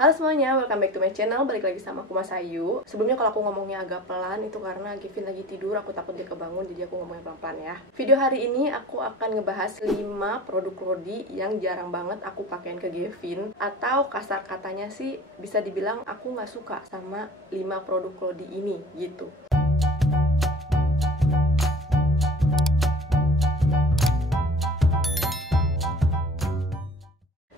Halo semuanya, welcome back to my channel. Balik lagi sama aku Mas Ayu. Sebelumnya kalau aku ngomongnya agak pelan itu karena Gavin lagi tidur, aku takut dia kebangun, jadi aku ngomongnya pelan-pelan ya. Video hari ini aku akan ngebahas 5 produk Lodi yang jarang banget aku pakein ke Gavin. Atau kasar katanya sih bisa dibilang aku nggak suka sama 5 produk Lodi ini gitu.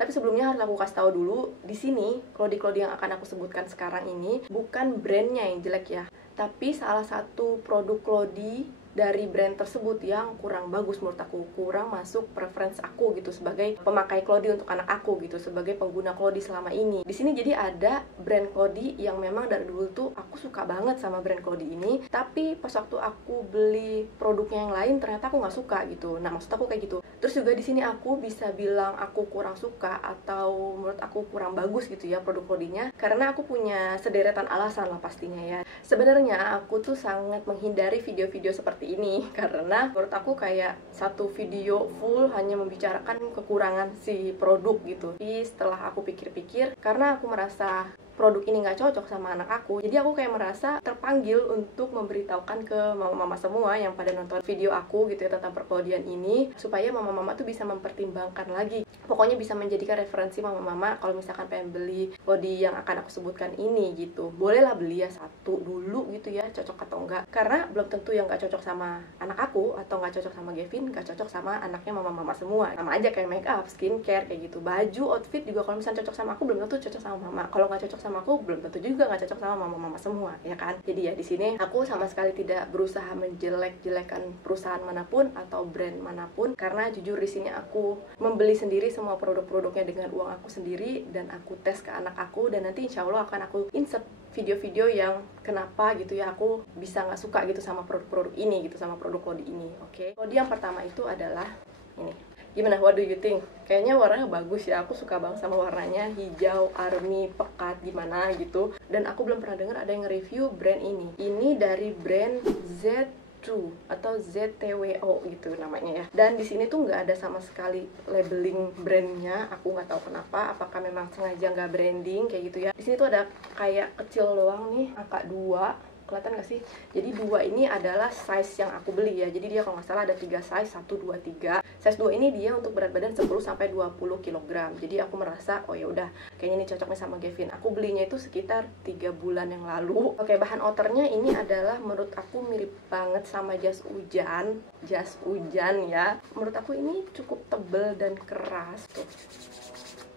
Tapi sebelumnya harus aku kasih tahu dulu, di sini Lodi-Lodi yang akan aku sebutkan sekarang ini bukan brandnya yang jelek ya, tapi salah satu produk Lodi dari brand tersebut yang kurang bagus menurut aku, kurang masuk preference aku gitu sebagai pemakai Lodi untuk anak aku gitu, sebagai pengguna Lodi selama ini. Di sini jadi ada brand Lodi yang memang dari dulu tuh aku suka banget sama brand Lodi ini, tapi pas waktu aku beli produknya yang lain ternyata aku nggak suka gitu. Nah maksud aku kayak gitu. Terus juga di sini aku bisa bilang aku kurang suka atau menurut aku kurang bagus gitu ya produk Lodinya, karena aku punya sederetan alasan lah pastinya ya. Sebenarnya aku tuh sangat menghindari video-video seperti ini karena menurut aku kayak satu video full hanya membicarakan kekurangan si produk gitu. Tapi setelah aku pikir-pikir, karena aku merasa produk ini nggak cocok sama anak aku, jadi aku kayak merasa terpanggil untuk memberitahukan ke mama-mama semua yang pada nonton video aku gitu ya tentang perkelodian ini, supaya mama-mama tuh bisa mempertimbangkan lagi, pokoknya bisa menjadikan referensi mama-mama kalau misalkan pengen beli Lodi yang akan aku sebutkan ini gitu. Bolehlah beli ya satu dulu gitu ya, cocok atau enggak, karena belum tentu yang nggak cocok sama anak aku atau nggak cocok sama Gavin nggak cocok sama anaknya mama-mama semua. Sama aja kayak make up, skincare kayak gitu, baju, outfit juga kalau misalnya cocok sama aku belum tentu cocok sama mama, kalau nggak cocok sama aku belum tentu juga nggak cocok sama mama-mama semua, ya kan? Jadi ya di sini aku sama sekali tidak berusaha menjelek-jelekan perusahaan manapun atau brand manapun, karena jujur di sini aku membeli sendiri semua produk-produknya dengan uang aku sendiri dan aku tes ke anak aku, dan nanti insya Allah akan aku insert video-video yang kenapa gitu ya aku bisa nggak suka gitu sama produk-produk ini gitu, sama produk Lodi ini. Oke. Lodi yang pertama itu adalah ini. Gimana, what do you think? Kayaknya warnanya bagus ya, aku suka banget sama warnanya, hijau, army, pekat, gimana gitu. Dan aku belum pernah dengar ada yang nge-review brand ini. Ini dari brand Z2 atau ZTWO gitu namanya ya. Dan di sini tuh nggak ada sama sekali labeling brandnya, aku nggak tahu kenapa, apakah memang sengaja nggak branding kayak gitu ya. Di sini tuh ada kayak kecil doang nih, angka 2. Kelihatan gak sih? Jadi 2 ini adalah size yang aku beli ya. Jadi dia kalau nggak salah ada 3 size, 1, 2, 3. Size 2 ini dia untuk berat badan 10-20 kg. Jadi aku merasa, oh ya udah, kayaknya ini cocoknya sama Gavin. Aku belinya itu sekitar 3 bulan yang lalu. Oke, bahan outernya ini adalah menurut aku mirip banget sama jas hujan. Jas hujan ya. Menurut aku ini cukup tebel dan keras tuh.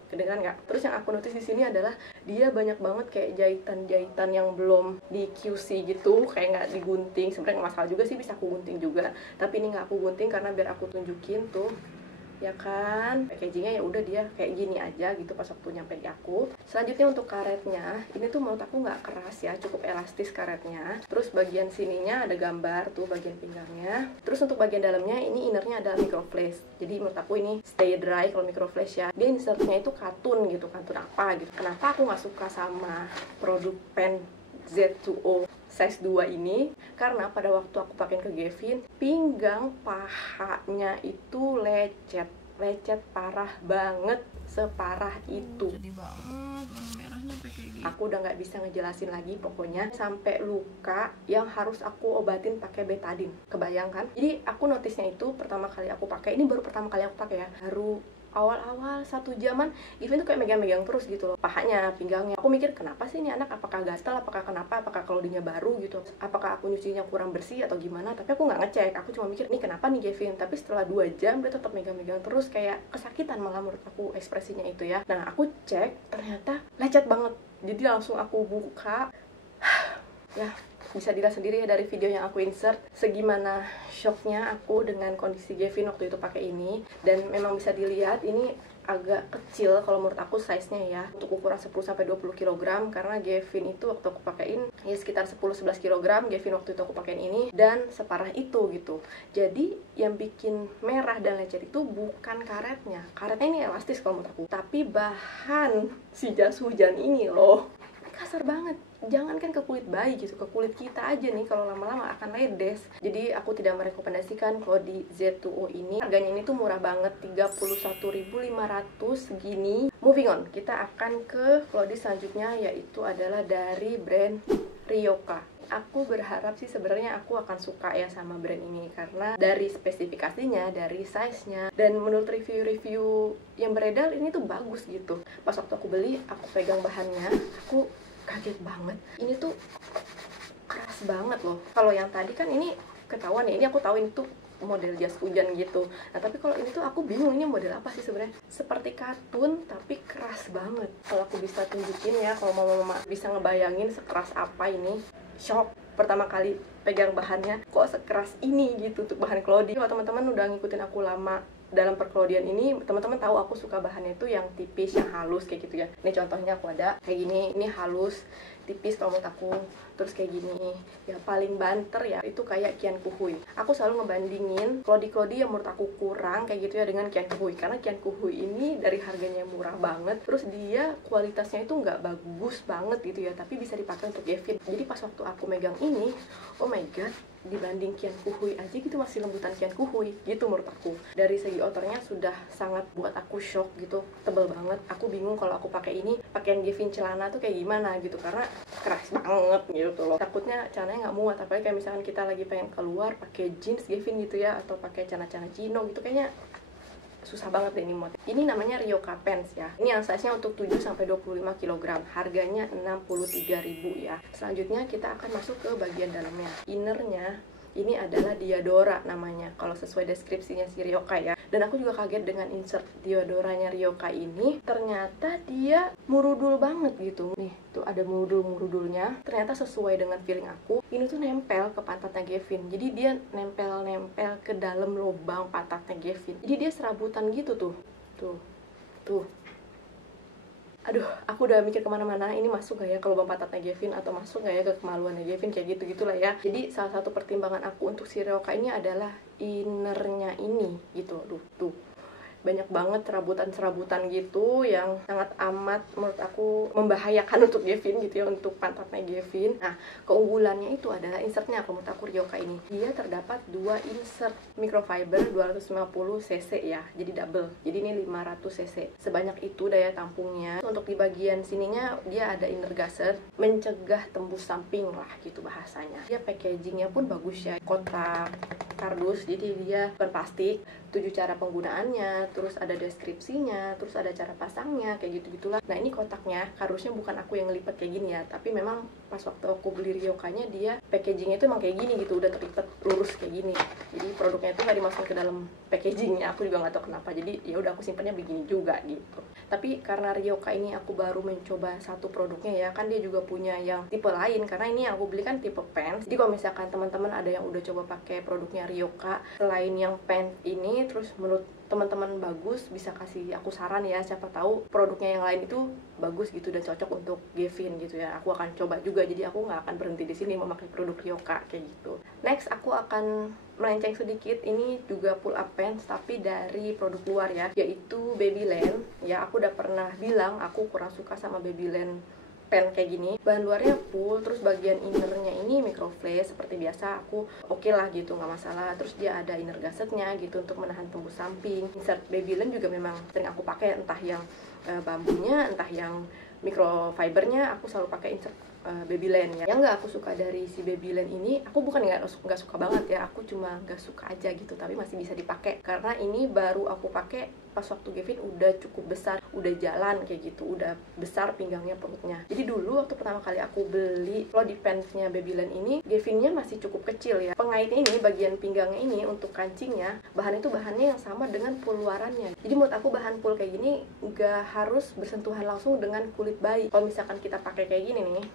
Kedengeran nggak? Terus yang aku notice di sini adalah dia banyak banget kayak jahitan-jahitan yang belum di QC gitu, kayak nggak digunting. Sebenarnya nggak masalah juga sih, bisa aku gunting juga, tapi ini nggak aku gunting karena biar aku tunjukin tuh, ya kan, packagingnya ya udah dia kayak gini aja gitu pas waktu nyampe di aku. Selanjutnya untuk karetnya, ini tuh menurut aku nggak keras ya, cukup elastis karetnya. Terus bagian sininya ada gambar tuh bagian pinggangnya. Terus untuk bagian dalamnya ini innernya ada microflash. Jadi menurut aku ini stay dry kalau microflash ya. Dia insertnya itu katun gitu, katun apa gitu. Kenapa aku nggak suka sama produk pen Z2O size 2 ini? Karena pada waktu aku pakein ke Gavin, pinggang pahanya itu lecet parah banget, separah itu. Sedih banget, merahnya sampai kayak gitu. Aku udah nggak bisa ngejelasin lagi, pokoknya sampai luka yang harus aku obatin pakai betadine. Kebayang kan? Jadi aku notisnya itu pertama kali aku pakai, ini baru pertama kali aku pakai ya, baru awal-awal 1 jaman Gavin tuh kayak megang-megang terus gitu loh, pahanya, pinggangnya. Aku mikir kenapa sih ini anak, apakah gatal, apakah kenapa, apakah Lodinya baru gitu, apakah aku nyucinya kurang bersih atau gimana. Tapi aku nggak ngecek, aku cuma mikir ini kenapa nih Gavin. Tapi setelah 2 jam dia tetap megang-megang terus, kayak kesakitan malah menurut aku ekspresinya itu ya. Nah aku cek ternyata lecet banget, jadi langsung aku buka. Ya bisa dilihat sendiri ya dari video yang aku insert segimana shocknya aku dengan kondisi Gavin waktu itu pakai ini. Dan memang bisa dilihat ini agak kecil kalau menurut aku size-nya ya, untuk ukuran 10-20 kg, karena Gavin itu waktu aku pakein ya sekitar 10-11 kg. Gavin waktu itu aku pakein ini dan separah itu gitu. Jadi yang bikin merah dan lecet itu bukan karetnya ini elastis kalau menurut aku, tapi bahan si jas hujan ini loh. kasar banget. Jangankan ke kulit bayi gitu, ke kulit kita aja nih kalau lama-lama akan ledes. Jadi aku tidak merekomendasikan Cloudy Z2O ini. Harganya ini tuh murah banget, 31.500 segini. Moving on, kita akan ke Cloudy selanjutnya, yaitu adalah dari brand Ryoka. Aku berharap sih sebenarnya aku akan suka ya sama brand ini, karena dari spesifikasinya, dari size-nya, dan menurut review-review yang beredar ini tuh bagus gitu. Pas waktu aku beli, aku pegang bahannya, aku kaget banget. Ini tuh keras banget loh. Kalau yang tadi kan ini ketahuan ya, ini aku tahu ini tuh model jas hujan gitu. Nah tapi kalau ini tuh aku bingung ini model apa sih sebenarnya. Seperti katun tapi keras banget. Kalau aku bisa tunjukin ya, kalau mama-mama bisa ngebayangin sekeras apa ini. Shock pertama kali pegang bahannya, kok sekeras ini gitu untuk bahan Cloudy. Kalau teman-teman udah ngikutin aku lama dalam perkelodian ini, teman-teman tahu aku suka bahannya itu yang tipis, yang halus kayak gitu ya. Ini contohnya aku ada kayak gini, ini halus, tipis kalau menurut aku. Terus kayak gini, ya paling banter ya itu kayak Kian Kuhui. Aku selalu ngebandingin Cloudy yang menurut aku kurang kayak gitu ya dengan Kian Kuhui, karena Kian Kuhui ini dari harganya murah banget, terus dia kualitasnya itu nggak bagus banget gitu ya, tapi bisa dipakai untuk Gavin. Jadi pas waktu aku megang ini, oh my god, dibanding Kian Kuhui aja gitu masih lembutan Kian Kuhui gitu menurut aku. Dari segi outernya sudah sangat buat aku shock gitu, tebel banget. Aku bingung kalau aku pakai ini, pakaian Gavin celana tuh kayak gimana gitu, karena keras banget gitu loh. Takutnya celananya nggak muat, apalagi kayak misalkan kita lagi pengen keluar pakai jeans Gavin gitu ya, atau pakai celana-celana chino gitu, kayaknya susah banget deh ini muat. Ini namanya Ryoka Pants ya. Ini yang size-nya untuk 7-25 kg. Harganya 63.000 ya. Selanjutnya kita akan masuk ke bagian dalamnya. Innernya ini adalah Diadora namanya, kalau sesuai deskripsinya si Ryoka ya. Dan aku juga kaget dengan insert Diadoranya Ryoka ini. Ternyata dia murudul banget gitu. Nih, tuh ada murudul-murudulnya. Ternyata sesuai dengan feeling aku. Ini tuh nempel ke pantatnya Gavin. Jadi dia nempel-nempel ke dalam lubang pantatnya Gavin. Jadi dia serabutan gitu tuh. Tuh. Aduh, aku udah mikir kemana-mana, ini masuk gak ya ke lubang pantatnya Gavin, atau masuk gak ya ke kemaluannya Gavin, kayak gitu-gitulah ya. Jadi salah satu pertimbangan aku untuk si Ryoka ini adalah innernya ini gitu. Aduh, tuh banyak banget serabutan-serabutan gitu yang sangat amat menurut aku membahayakan untuk Gavin gitu ya, untuk pantatnya Gavin. Nah, keunggulannya itu adalah insertnya. Kalau menurut aku Ryoka ini, dia terdapat 2 insert microfiber 250 cc ya, jadi double. Jadi ini 500 cc. Sebanyak itu daya tampungnya. Untuk di bagian sininya dia ada inner gusset, mencegah tembus samping lah gitu bahasanya. Dia packagingnya pun bagus ya, kotak kardus, jadi dia bukan plastik. 7 cara penggunaannya, terus ada deskripsinya, terus ada cara pasangnya, kayak gitu-gitulah. Nah ini kotaknya, kardusnya bukan aku yang ngelipat kayak gini ya, tapi memang pas waktu aku beli Ryokanya, dia packagingnya itu emang kayak gini gitu, udah terikat lurus kayak gini. Jadi produknya itu nggak dimasukin ke dalam packagingnya, aku juga nggak tahu kenapa. Jadi ya udah aku simpannya begini juga gitu. Tapi karena Ryoka ini aku baru mencoba satu produknya ya, kan dia juga punya yang tipe lain, karena ini yang aku beli kan tipe pants. Jadi kalau misalkan teman-teman ada yang udah coba pakai produknya Ryoka selain yang pants ini, terus menurut teman-teman bagus, bisa kasih aku saran ya, siapa tahu produknya yang lain itu bagus gitu dan cocok untuk Gavin gitu ya. Aku akan coba juga, jadi aku nggak akan berhenti di sini memakai produk Ryoka kayak gitu. Next aku akan melenceng sedikit, ini juga pull up pants tapi dari produk luar ya, yaitu Babyland ya. Aku udah pernah bilang aku kurang suka sama Babyland pen kayak gini. Bahan luarnya full, terus bagian innernya ini microflash seperti biasa, aku oke lah gitu, nggak masalah. Terus dia ada inner gussetnya gitu untuk menahan tembus samping. Insert Babyland juga memang sering aku pakai, entah yang bambunya, entah yang microfibernya, aku selalu pakai insert Babyland ya. Yang nggak aku suka dari si Babyland ini, aku bukan nggak suka banget ya, aku cuma nggak suka aja gitu, tapi masih bisa dipakai karena ini baru aku pakai pas waktu Gavin udah cukup besar, udah jalan kayak gitu, udah besar pinggangnya, perutnya. Jadi dulu waktu pertama kali aku beli Cloudy Pants-nya Babyland ini, Gavinnya masih cukup kecil ya. Pengait ini, bagian pinggangnya ini untuk kancingnya, bahan itu bahannya yang sama dengan pull luarannya. Jadi menurut aku bahan pull kayak gini nggak harus bersentuhan langsung dengan kulit bayi. Kalau misalkan kita pakai kayak gini nih,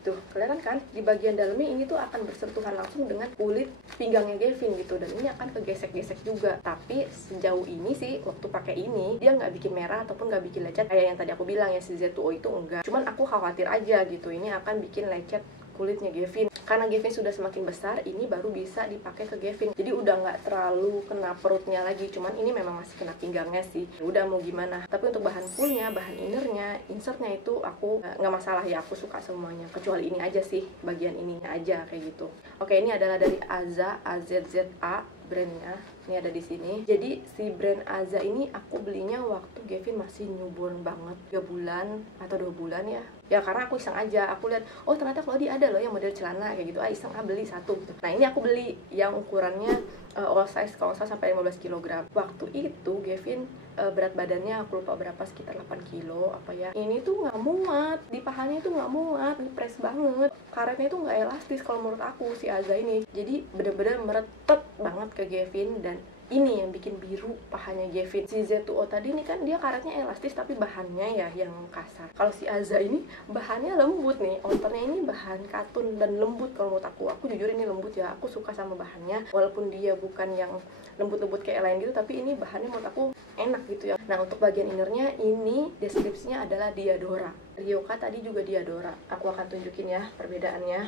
tuh kelihatan kan di bagian dalamnya ini tuh akan bersentuhan langsung dengan kulit pinggangnya Gavin gitu, dan ini akan kegesek-gesek juga. Tapi sejauh ini sih waktu pakai ini dia nggak bikin merah ataupun nggak bikin lecet kayak yang tadi aku bilang ya, si Z2O itu enggak. Cuman aku khawatir aja gitu, ini akan bikin lecet kulitnya Gavin. Karena Gavin sudah semakin besar, ini baru bisa dipakai ke Gavin. Jadi udah nggak terlalu kena perutnya lagi. Cuman ini memang masih kena pinggangnya sih. Udah mau gimana. Tapi untuk bahan fullnya, bahan innernya, insertnya itu aku nggak masalah ya. Aku suka semuanya. Kecuali ini aja sih, bagian ininya aja kayak gitu. Oke, ini adalah dari Azza, AZZA brandnya. Ini ada di sini. Jadi si brand Azza ini aku belinya waktu Gavin masih newborn banget, 3 bulan atau 2 bulan ya. Ya karena aku iseng aja, aku lihat oh ternyata Claudie ada loh yang model celana kayak gitu, iseng beli satu gitu. Nah ini aku beli yang ukurannya all size, kalau nggak salah sampai 15 kg. Waktu itu Gavin berat badannya aku lupa berapa, sekitar 8 kilo apa ya. Ini tuh nggak muat, di pahanya itu nggak muat, ngepres banget. Karetnya itu nggak elastis kalau menurut aku si Azza ini. Jadi bener-bener meretet banget ke Gavin, dan ini yang bikin biru pahanya Gavin. Si Z2O tadi ini kan dia karetnya elastis tapi bahannya ya yang kasar. Kalau si Azza ini bahannya lembut nih, outernya ini bahan katun dan lembut kalau menurut aku. Aku jujur ini lembut ya, aku suka sama bahannya. Walaupun dia bukan yang lembut-lembut kayak lain gitu, tapi ini bahannya menurut aku enak gitu ya. Nah untuk bagian innernya ini deskripsinya adalah Diadora. Ryoka tadi juga Diadora. Aku akan tunjukin ya perbedaannya.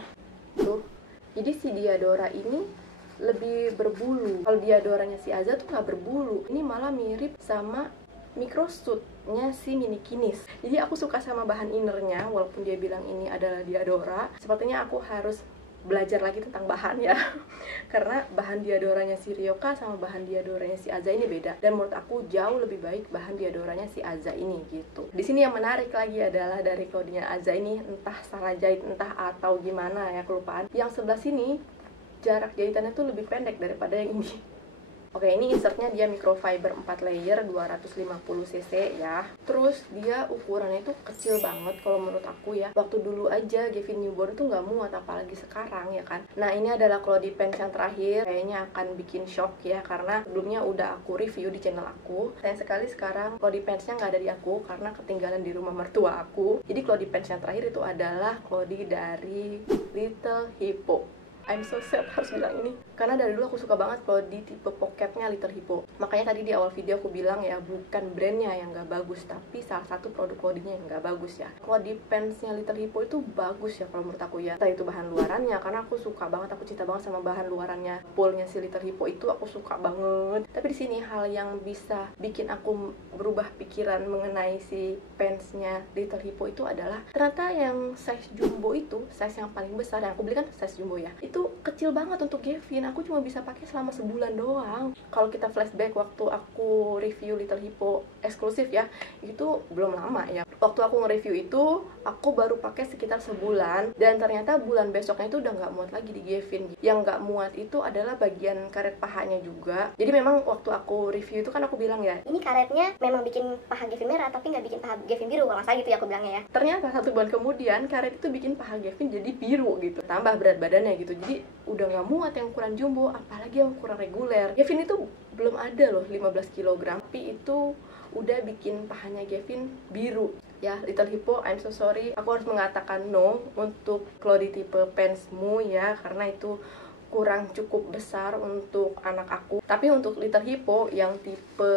Tuh. Jadi si Diadora ini lebih berbulu. Kalau Diadoranya si Azza tuh nggak berbulu. Ini malah mirip sama microsuitnya si Minikinis. Jadi aku suka sama bahan innernya, walaupun dia bilang ini adalah Diadora. Sepertinya aku harus belajar lagi tentang bahan ya. Karena bahan Diadoranya si Ryoka sama bahan Diadoranya si Azza ini beda. Dan menurut aku jauh lebih baik bahan Diadoranya si Azza ini gitu. Di sini yang menarik lagi adalah dari Claudie Azza ini, entah salah jahit entah atau gimana ya, kelupaan. Yang sebelah sini jarak jahitannya tuh lebih pendek daripada yang ini. Oke, ini insertnya dia microfiber 4 layer 250 cc ya. Terus dia ukurannya itu kecil banget kalau menurut aku ya. Waktu dulu aja Gavin newborn tuh nggak muat, apalagi sekarang ya kan. Nah ini adalah Claudie pants yang terakhir. Kayaknya akan bikin shock ya, karena sebelumnya udah aku review di channel aku. Sayang sekali sekarang Claudie pantsnya nggak ada di aku karena ketinggalan di rumah mertua aku. Jadi Claudie pants yang terakhir itu adalah Claudie dari Little Hippo. I'm so sad harus bilang ini, karena dari dulu aku suka banget kalau di tipe pocketnya Little Hippo. Makanya tadi di awal video aku bilang ya, bukan brandnya yang gak bagus, tapi salah satu produk Claudie-nya yang gak bagus ya. Kalau di pantsnya Little Hippo itu bagus ya kalau menurut aku ya. Entah itu bahan luarannya, karena aku suka banget, aku cinta banget sama bahan luarannya. Poolnya si Little Hippo itu aku suka banget. Tapi di sini hal yang bisa bikin aku berubah pikiran mengenai si pantsnya Little Hippo itu adalah ternyata yang size jumbo itu, size yang paling besar yang aku beli kan size jumbo ya, itu kecil banget untuk Gavin. Aku cuma bisa pakai selama sebulan doang. Kalau kita flashback waktu aku review Little Hippo eksklusif ya, itu belum lama ya. Waktu aku nge-review itu, aku baru pakai sekitar sebulan, dan ternyata bulan besoknya itu udah nggak muat lagi di Gavin. Yang nggak muat itu adalah bagian karet pahanya juga. Jadi memang waktu aku review itu kan aku bilang ya, ini karetnya memang bikin paha Gavin merah tapi nggak bikin paha Gavin biru, kalau nggak salah gitu ya aku bilangnya ya. Ternyata 1 bulan kemudian karet itu bikin paha Gavin jadi biru gitu, tambah berat badannya gitu. Jadi udah nggak muat yang ukuran jumbo, apalagi yang ukuran reguler. Gavin itu belum ada loh 15 kg, tapi itu udah bikin pahanya Gavin biru ya. Little Hippo, I'm so sorry, aku harus mengatakan no untuk Claudie tipe pantsmu ya, karena itu kurang cukup besar untuk anak aku. Tapi untuk Little Hippo yang tipe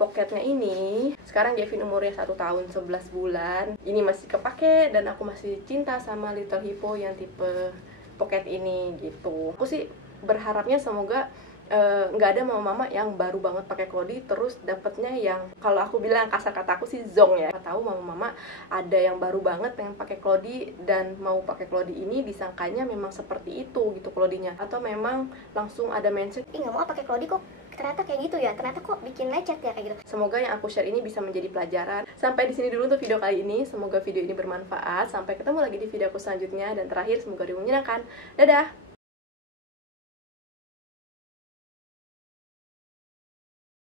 pocketnya ini, sekarang Gavin umurnya 1 tahun 11 bulan, ini masih kepake, dan aku masih cinta sama Little Hippo yang tipe pocket ini gitu. Aku sih berharapnya semoga nggak ada mama-mama yang baru banget pakai Claudie terus dapetnya yang, kalau aku bilang kasar kata aku sih zong ya. Tahu mama-mama ada yang baru banget pengen pakai Claudie dan mau pakai Claudie ini disangkanya memang seperti itu gitu Claudie-nya, atau memang langsung ada mindset nggak mau pakai Claudie kok ternyata kayak gitu ya, ternyata kok bikin lecet ya kayak gitu. Semoga yang aku share ini bisa menjadi pelajaran. Sampai di sini dulu untuk video kali ini. Semoga video ini bermanfaat. Sampai ketemu lagi di video aku selanjutnya, dan terakhir semoga menyenangkan. Dadah.